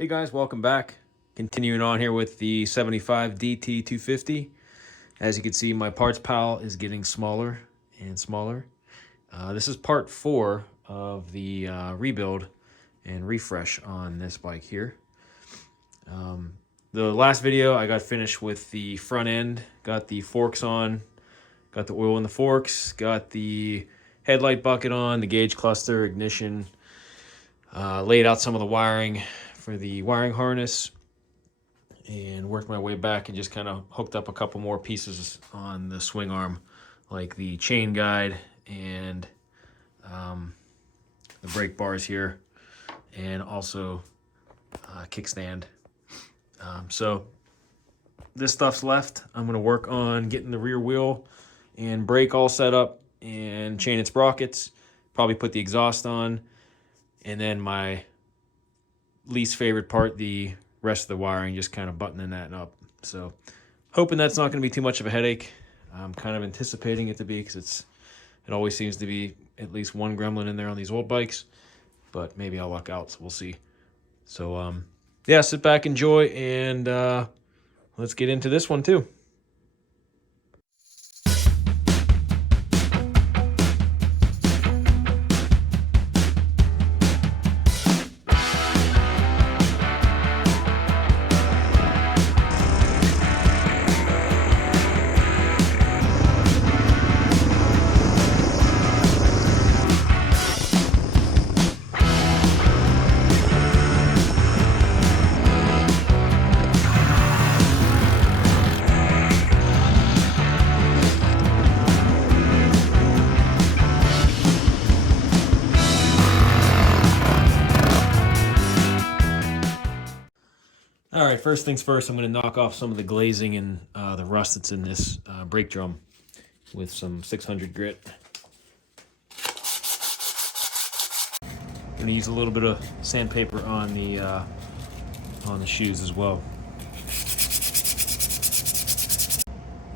Hey guys, welcome back. Continuing on here with the 75 DT250. As you can see, my parts pile is getting smaller and smaller. This is part 4 of the rebuild and refresh on this bike here. The last video I got finished with the front end, got the forks on, got the oil in the forks, got the headlight bucket on, the gauge cluster, ignition, laid out some of the wiring for the wiring harness, and worked my way back and just kind of hooked up a couple more pieces on the swing arm, like the chain guide and the brake bars here, and also kickstand. So this stuff's left. I'm going to work on getting the rear wheel and brake all set up and chain its sprockets, probably put the exhaust on, and then my least favorite part, the rest of the wiring, just kind of buttoning that up. So hoping that's not going to be too much of a headache. I'm kind of anticipating it to be, because it always seems to be at least one gremlin in there on these old bikes, but maybe I'll luck out, so we'll see. So yeah, sit back, enjoy, and let's get into this one too. All right, first things first, I'm going to knock off some of the glazing and the rust that's in this brake drum with some 600 grit. I'm going to use a little bit of sandpaper on the shoes as well.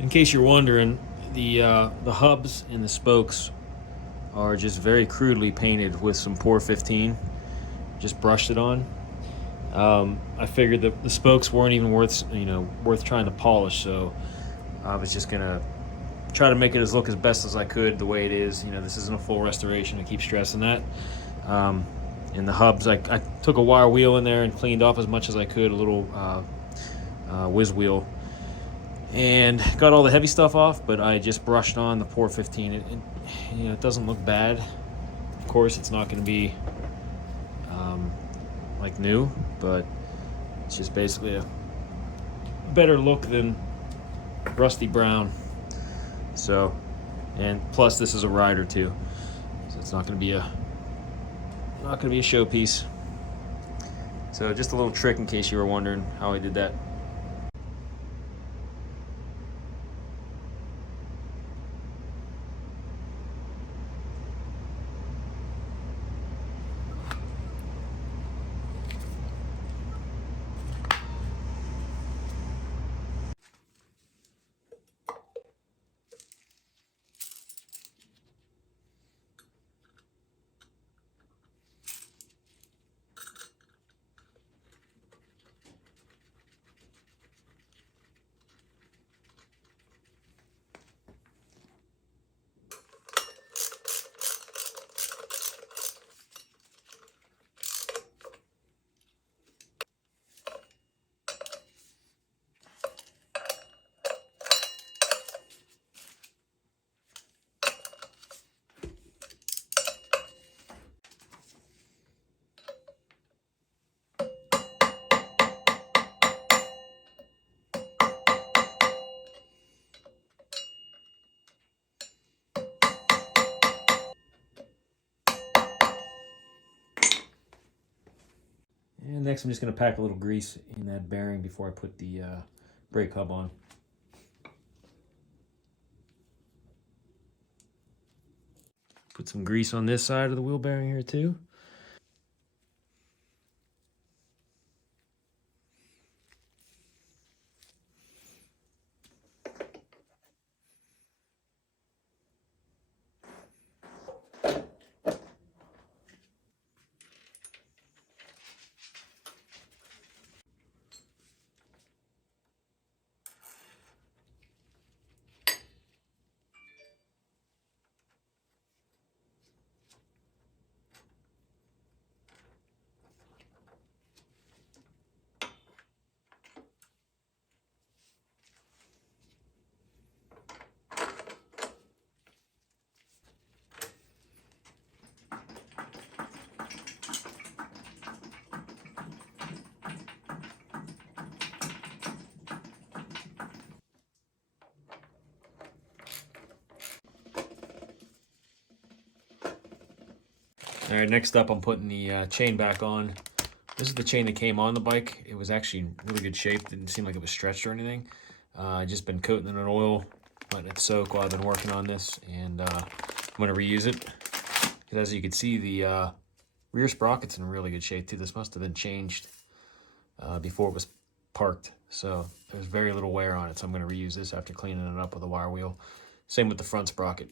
In case you're wondering, the hubs and the spokes are just very crudely painted with some Pour 15. Just brushed it on. I figured that the spokes weren't even worth trying to polish, so I was just gonna try to make it look as best as I could the way it is. This isn't a full restoration. I keep stressing that. And the hubs, I took a wire wheel in there and cleaned off as much as I could, a little whiz wheel, and got all the heavy stuff off. But I just brushed on the Pour 15. It doesn't look bad. Of course, it's not going to be like new, but it's just basically a better look than rusty brown. So, and plus this is a rider too, so it's not going to be a showpiece. So just a little trick in case you were wondering how I did that. And next I'm just going to pack a little grease in that bearing before I put the brake hub on. Put some grease on this side of the wheel bearing here too. All right, next up I'm putting the chain back on. This is the chain that came on the bike. It was actually in really good shape. Didn't seem like it was stretched or anything. Just been coating it in oil, letting it soak while I've been working on this, and I'm gonna reuse it. Because as you can see, the rear sprocket's in really good shape too. This must have been changed before it was parked, so there's very little wear on it. So I'm gonna reuse this after cleaning it up with a wire wheel. Same with the front sprocket.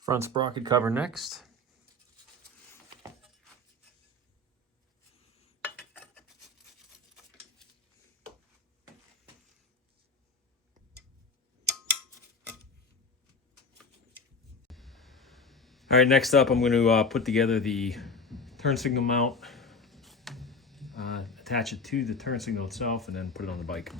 Front sprocket cover next. All right, next up I'm going to put together the turn signal mount, attach it to the turn signal itself, and then put it on the bike.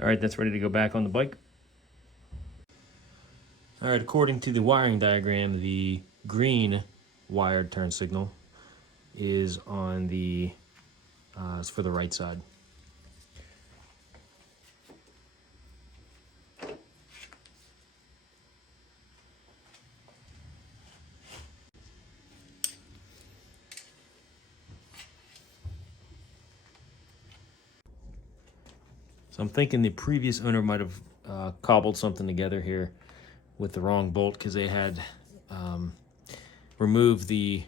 All right, that's ready to go back on the bike. All right, according to the wiring diagram, the green wired turn signal is on the is for the right side. So I'm thinking the previous owner might have cobbled something together here with the wrong bolt, because they had removed the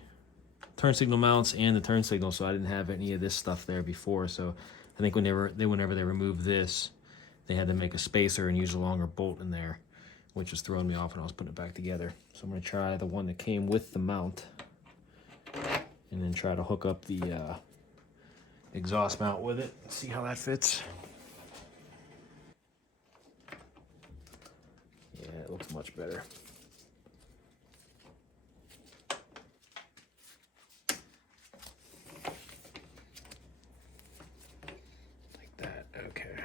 turn signal mounts and the turn signal, so I didn't have any of this stuff there before. So I think whenever they removed this, they had to make a spacer and use a longer bolt in there, which was throwing me off when I was putting it back together. So I'm going to try the one that came with the mount, and then try to hook up the exhaust mount with it and see how that fits. Yeah, it looks much better. Like that, okay.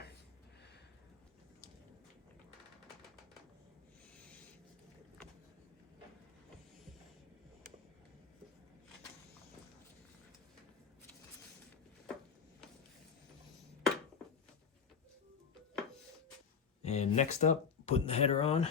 And next up, putting the header on.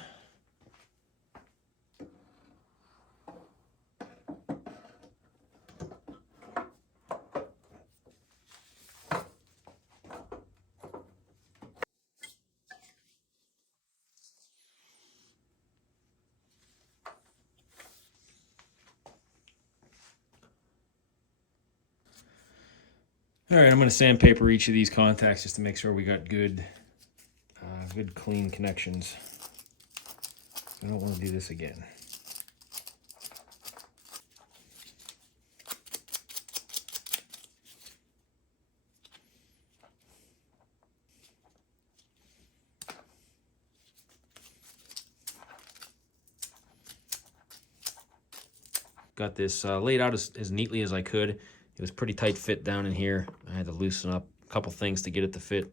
All right, I'm going to sandpaper each of these contacts just to make sure we got good clean connections. I don't want to do this again. Got this laid out as neatly as I could. It was pretty tight fit down in here. I had to loosen up a couple things to get it to fit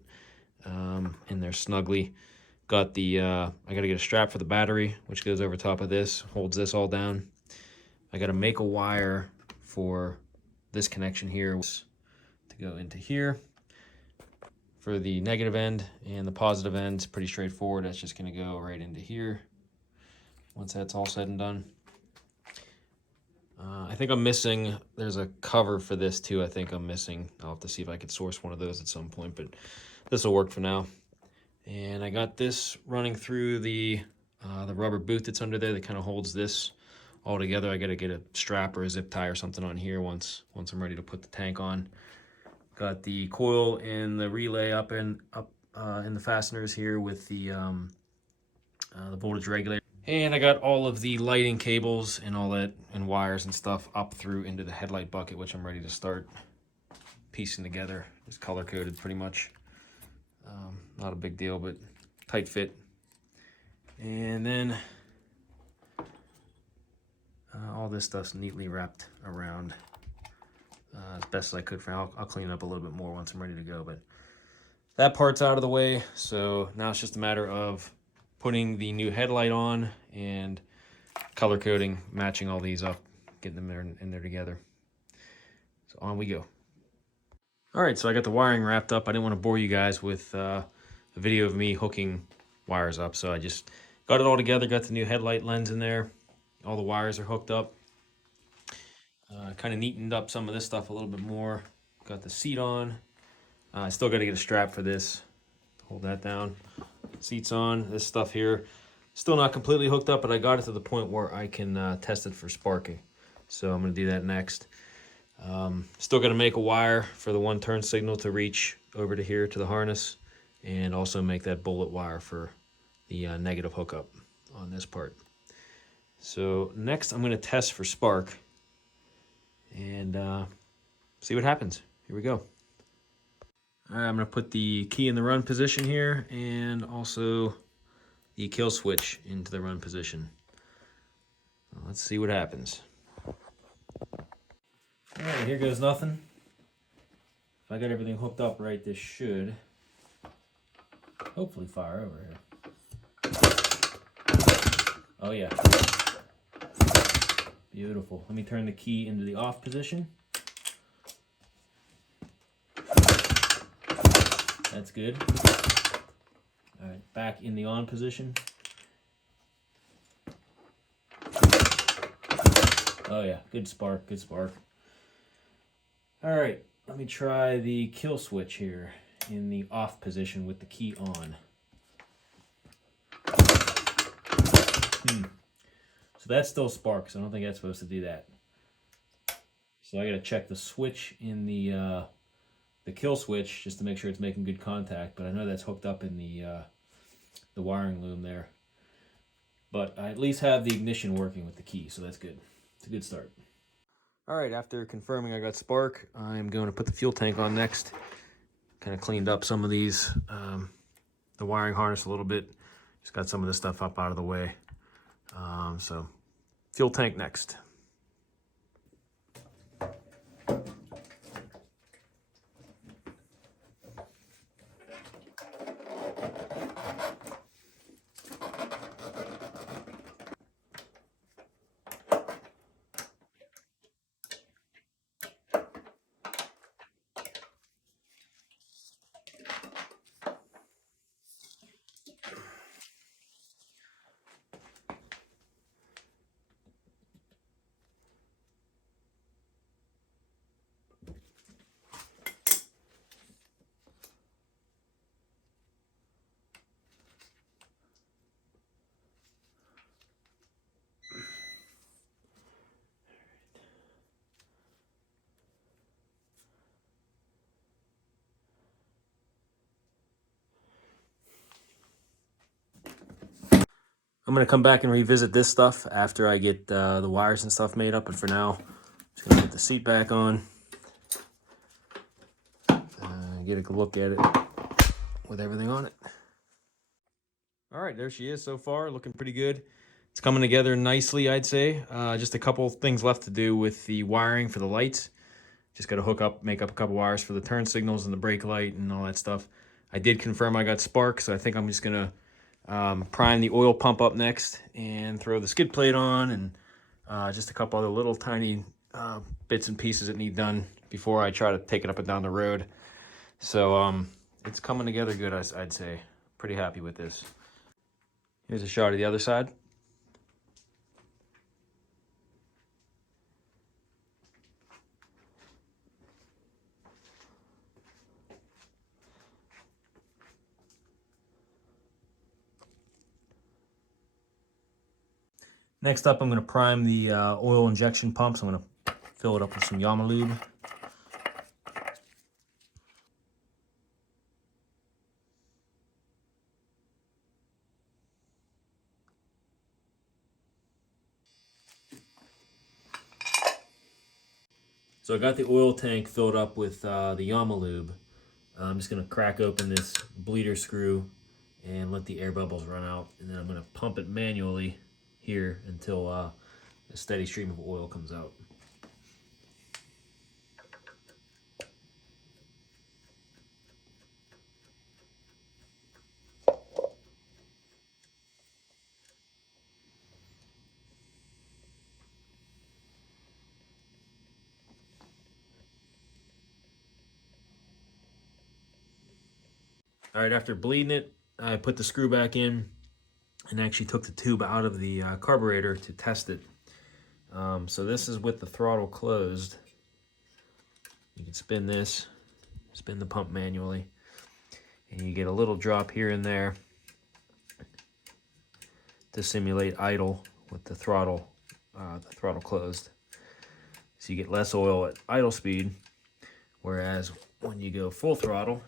in there snugly. Got the, I got to get a strap for the battery, which goes over top of this, holds this all down. I got to make a wire for this connection here to go into here. For the negative end and the positive end, it's pretty straightforward. That's just going to go right into here once that's all said and done. I think I'm missing, there's a cover for this too. I think I'm missing. I'll have to see if I could source one of those at some point, but this will work for now. And I got this running through the rubber boot that's under there that kind of holds this all together. I got to get a strap or a zip tie or something on here once I'm ready to put the tank on. Got the coil and the relay up in the fasteners here with the voltage regulator. And I got all of the lighting cables and all that and wires and stuff up through into the headlight bucket, which I'm ready to start piecing together. It's color coded pretty much. Not a big deal, but tight fit. And then all this stuff's neatly wrapped around as best as I could. I'll clean it up a little bit more once I'm ready to go, but that part's out of the way. So now it's just a matter of putting the new headlight on and color coding, matching all these up, getting them in there together. So on we go. All right, so I got the wiring wrapped up. I didn't want to bore you guys with a video of me hooking wires up, so I just got it all together, got the new headlight lens in there. All the wires are hooked up. Kind of neatened up some of this stuff a little bit more. Got the seat on. I still got to get a strap for this. Hold that down. Seats on. This stuff here, still not completely hooked up, but I got it to the point where I can test it for sparking. So I'm going to do that next. Still got to make a wire for the one turn signal to reach over to here to the harness, and also make that bullet wire for the negative hookup on this part. So next I'm going to test for spark and see what happens. Here we go. All right, I'm going to put the key in the run position here and also the kill switch into the run position. Let's see what happens. All right, here goes nothing. If I got everything hooked up right, this should hopefully fire over here. Oh yeah. Beautiful. Let me turn the key into the off position. That's good. All right, back in the on position. Oh yeah, good spark, good spark. All right, let me try the kill switch here in the off position with the key on. So that still sparks. I don't think that's supposed to do that. So I gotta check the switch in the kill switch just to make sure it's making good contact, but I know that's hooked up in the wiring loom there. But I at least have the ignition working with the key, so that's good. It's a good start. All right, after confirming I got spark, I'm going to put the fuel tank on next. Kind of cleaned up some of these, the wiring harness a little bit. Just got some of this stuff up out of the way. So fuel tank next. I'm gonna come back and revisit this stuff after I get the wires and stuff made up, but for now, I'm just gonna put the seat back on, get a look at it with everything on it. All right, there she is so far, looking pretty good. It's coming together nicely, I'd say. Just a couple things left to do with the wiring for the lights. Just got to make up a couple wires for the turn signals and the brake light and all that stuff. I did confirm I got spark, so I think I'm just gonna prime the oil pump up next and throw the skid plate on, and just a couple other little tiny bits and pieces that need done before I try to take it up and down the road. So it's coming together good, I'd say. Pretty happy with this. Here's a shot of the other side. Next up, I'm going to prime the oil injection pumps. I'm going to fill it up with some Yama lube. So I got the oil tank filled up with the Yama lube. I'm just going to crack open this bleeder screw and let the air bubbles run out. And then I'm going to pump it manually here until a steady stream of oil comes out. All right, after bleeding it, I put the screw back in and actually took the tube out of the carburetor to test it. So this is with the throttle closed. You can spin this, spin the pump manually, and you get a little drop here and there to simulate idle with the throttle closed. So you get less oil at idle speed, whereas when you go full throttle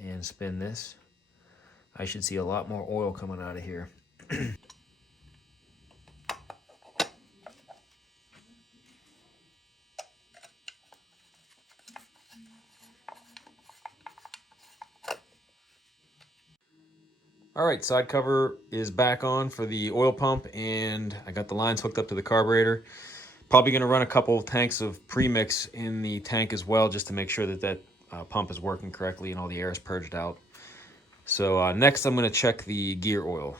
and spin this, I should see a lot more oil coming out of here. All right, side cover is back on for the oil pump, and I got the lines hooked up to the carburetor. Probably gonna run a couple of tanks of premix in the tank as well, just to make sure that that pump is working correctly and all the air is purged out. So next I'm gonna check the gear oil,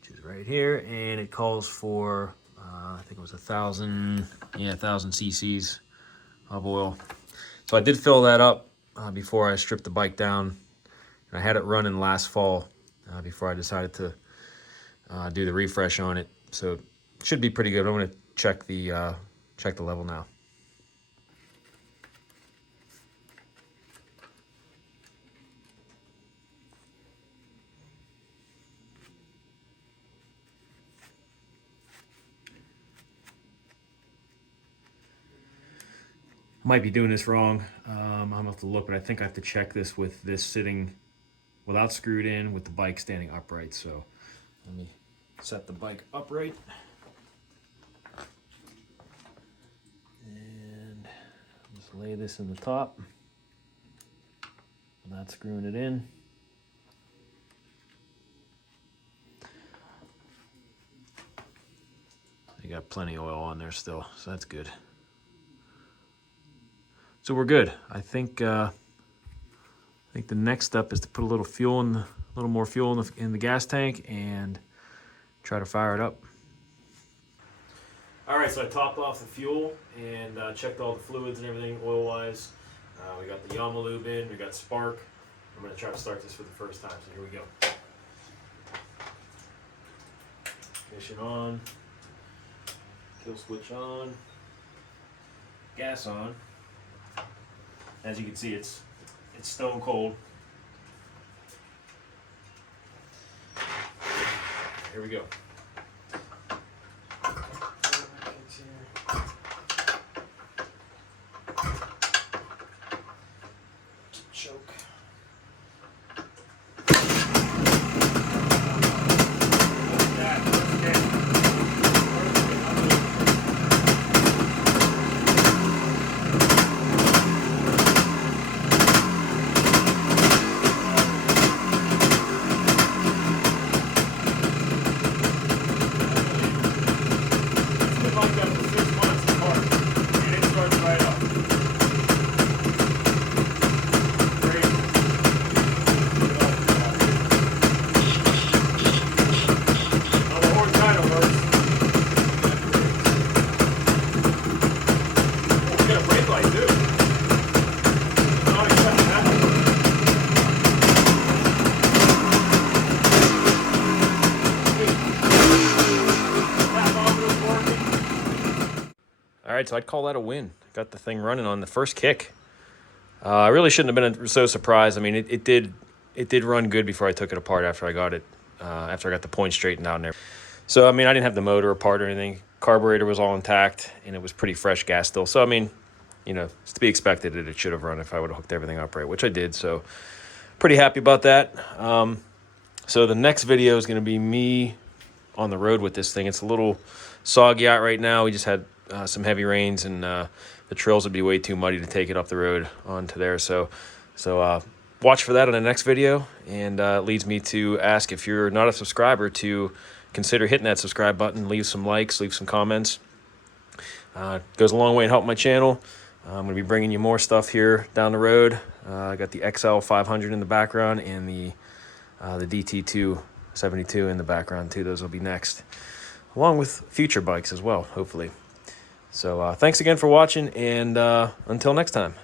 which is right here, and it calls for, I think it was 1,000 cc's of oil. So I did fill that up before I stripped the bike down. And I had it running last fall before I decided to do the refresh on it. So it should be pretty good. I'm going to check the level now. I might be doing this wrong. I'm going to have to look, but I think I have to check this with this sitting without screwed in, with the bike standing upright. So let me set the bike upright. And just lay this in the top, not screwing it in. You got plenty of oil on there still, so that's good. So we're good. I think the next step is to put a little more fuel in the gas tank and try to fire it up. All right, so I topped off the fuel and checked all the fluids and everything oil-wise. We got the Yama lube in, we got spark. I'm gonna try to start this for the first time, so here we go. Ignition on, kill switch on, gas on. As you can see, it's stone cold. Here we go. Choke. right, so I'd call that a win. Got the thing running on the first kick. I really shouldn't have been so surprised. I mean, it did run good before I took it apart after I got it, after I got the point straightened out and everything. So, I mean, I didn't have the motor apart or anything. Carburetor was all intact, and it was pretty fresh gas still. So, I mean, you know, it's to be expected that it should have run if I would have hooked everything up right, which I did. So, pretty happy about that. So the next video is going to be me on the road with this thing. It's a little soggy out right now. We just had some heavy rains, and the trails would be way too muddy to take it up the road onto there. So watch for that on the next video. And it leads me to ask, if you're not a subscriber, to consider hitting that subscribe button, leave some likes, leave some comments. It goes a long way in helping my channel. I'm going to be bringing you more stuff here down the road. I got the XL 500 in the background, and the DT250 in the background too. Those will be next, along with future bikes as well, hopefully. So thanks again for watching, and until next time.